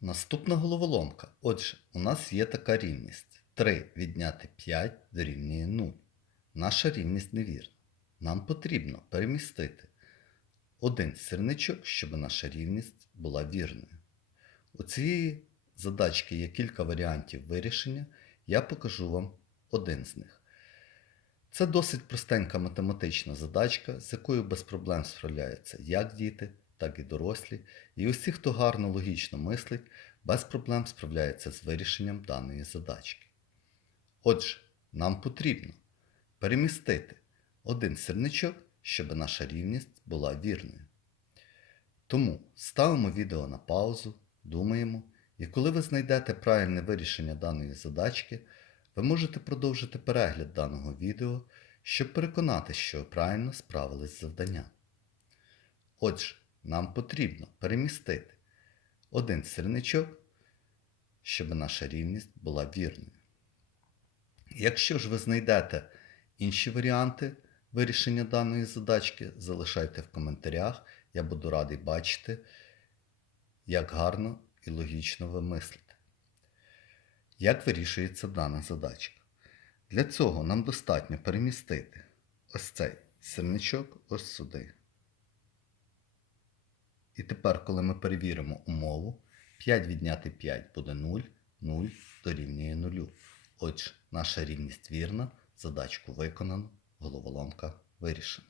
Наступна головоломка. Отже, у нас є така рівність. 3 відняти 5 дорівнює 0. Наша рівність невірна. Нам потрібно перемістити один сірничок, щоб наша рівність була вірною. У цієї задачки є кілька варіантів вирішення. Я покажу вам один з них. Це досить простенька математична задачка, з якою без проблем справляються як діти, так і дорослі. І усі, хто гарно логічно мислить, без проблем справляється з вирішенням даної задачки. Отже, нам потрібно перемістити один сірничок, щоб наша рівність була вірною. Тому ставимо відео на паузу, думаємо, і коли ви знайдете правильне вирішення даної задачки, ви можете продовжити перегляд даного відео, щоб переконатися, що ви правильно справились з завданням. Отже, нам потрібно перемістити один сірничок, щоб наша рівність була вірною. Якщо ж ви знайдете інші варіанти вирішення даної задачки, залишайте в коментарях. Я буду радий бачити, як гарно і логічно ви мислите. Як вирішується дана задачка? Для цього нам достатньо перемістити ось цей сірничок ось сюди. І тепер, коли ми перевіримо умову, 5 відняти 5 буде 0, 0 дорівнює 0. Отже, наша рівність вірна, задачку виконано, головоломка вирішена.